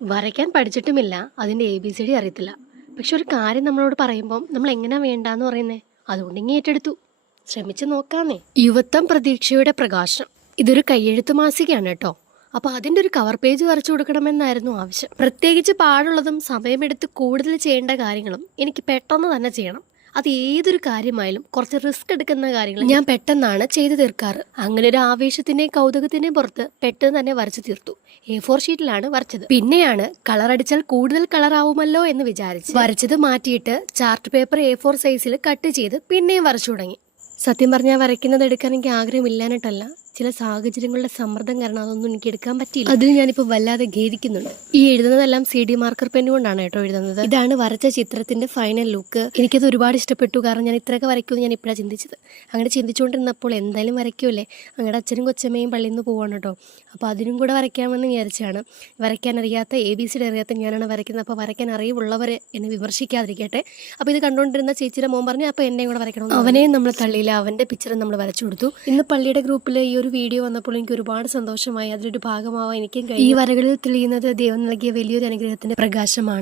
വരയ്ക്കാൻ പഠിച്ചിട്ടുമില്ല, അതിൻ്റെ ABCD അറിയത്തില്ല. പക്ഷെ ഒരു കാര്യം നമ്മളോട് പറയുമ്പം നമ്മൾ എങ്ങനെയാ വേണ്ടാന്ന് പറയുന്നേ, അതുകൊണ്ട് ഇങ്ങ് ഏറ്റെടുത്തു. ശ്രമിച്ചു നോക്കാന്നേ. യുവത്വം പ്രതീക്ഷയുടെ പ്രകാശം. ഇതൊരു കയ്യെഴുത്ത് മാസികയാണ് കേട്ടോ. അപ്പോൾ അതിൻ്റെ ഒരു കവർ പേജ് വരച്ചു കൊടുക്കണമെന്നായിരുന്നു ആവശ്യം. പ്രത്യേകിച്ച് പാടുള്ളതും സമയമെടുത്ത് കൂടുതൽ ചെയ്യേണ്ട കാര്യങ്ങളും എനിക്ക് പെട്ടെന്ന് തന്നെ ചെയ്യണം. അത് ഏതൊരു കാര്യമായാലും കുറച്ച് റിസ്ക് എടുക്കുന്ന കാര്യങ്ങൾ ഞാൻ പെട്ടെന്നാണ് ചെയ്തു തീർക്കാറ്. അങ്ങനെ ഒരു ആവേശത്തിന്റെയും കൗതുകത്തിന്റെയും പുറത്ത് പെട്ടെന്ന് തന്നെ വരച്ചു തീർത്തു. A4 ഷീറ്റിലാണ് വരച്ചത്. പിന്നെയാണ് കളർ അടിച്ചാൽ കൂടുതൽ കളർ ആവുമല്ലോ എന്ന് വിചാരിച്ച് വരച്ചത് മാറ്റിയിട്ട് ചാർട്ട് പേപ്പർ A4 സൈസിൽ കട്ട് ചെയ്ത് പിന്നെയും വരച്ചു തുടങ്ങി. സത്യം പറഞ്ഞാൽ വരയ്ക്കുന്നത് എടുക്കാൻ എനിക്ക് ആഗ്രഹമില്ലാഞ്ഞിട്ടല്ല, ചില സാഹചര്യങ്ങളുടെ സമ്മർദ്ദം കാരണം അതൊന്നും എനിക്ക് എടുക്കാൻ പറ്റിയില്ല. അതിൽ ഞാനിപ്പോൾ വല്ലാതെ ഖേദിക്കുന്നുണ്ട്. ഈ എഴുതുന്നതെല്ലാം CD മാർക്കർ പെൻ കൊണ്ടാണ് കേട്ടോ എഴുതുന്നത്. ഇതാണ് വരച്ച ചിത്രത്തിന്റെ ഫൈനൽ ലുക്ക്. എനിക്കത് ഒരുപാട് ഇഷ്ടപ്പെട്ടു. കാരണം ഞാൻ ഇത്രയൊക്കെ വരയ്ക്കുമെന്ന് ഞാൻ ഇപ്പോഴാണ് ചിന്തിച്ചത്. അങ്ങനെ ചിന്തിച്ചുകൊണ്ടിരുന്നപ്പോൾ എന്തായാലും വരയ്ക്കുമല്ലേ, ഞങ്ങളുടെ അച്ഛനും കൊച്ചമ്മയും പള്ളിയിൽ നിന്ന് പോവാണ് കേട്ടോ. അപ്പോൾ അതിനും കൂടെ വരയ്ക്കാമെന്ന് വിചാരിച്ചാണ്. വരയ്ക്കാൻ അറിയാത്ത ABCD അറിയാത്ത ഞാനാണ് വരയ്ക്കുന്നത്. അപ്പോൾ വരയ്ക്കാൻ അറിവുള്ളവർ എന്നെ വിമർശിക്കാതിരിക്കട്ടെ. അപ്പോൾ ഇത് കണ്ടുകൊണ്ടിരുന്ന ചേച്ചിയുടെ മോൻ പറഞ്ഞു, അപ്പോൾ എന്നെയും കൂടെ വരയ്ക്കണം. അവനെയും നമ്മൾ തള്ളിയില്ല, അവൻ്റെ പിക്ചറും നമ്മൾ വരച്ചു കൊടുത്തു. ഇന്ന് പള്ളിയുടെ ഗ്രൂപ്പിൽ ഈ ഒരു വീഡിയോ വന്നപ്പോൾ എനിക്ക് ഒരുപാട് സന്തോഷമായി. അതിലൊരു ഭാഗമാവാൻ എനിക്കും കഴിയും. ഈ വരകളിൽ തെളിയുന്നത് ദൈവം നൽകിയ വലിയൊരു അനുഗ്രഹത്തിന്റെ പ്രകാശമാണ്.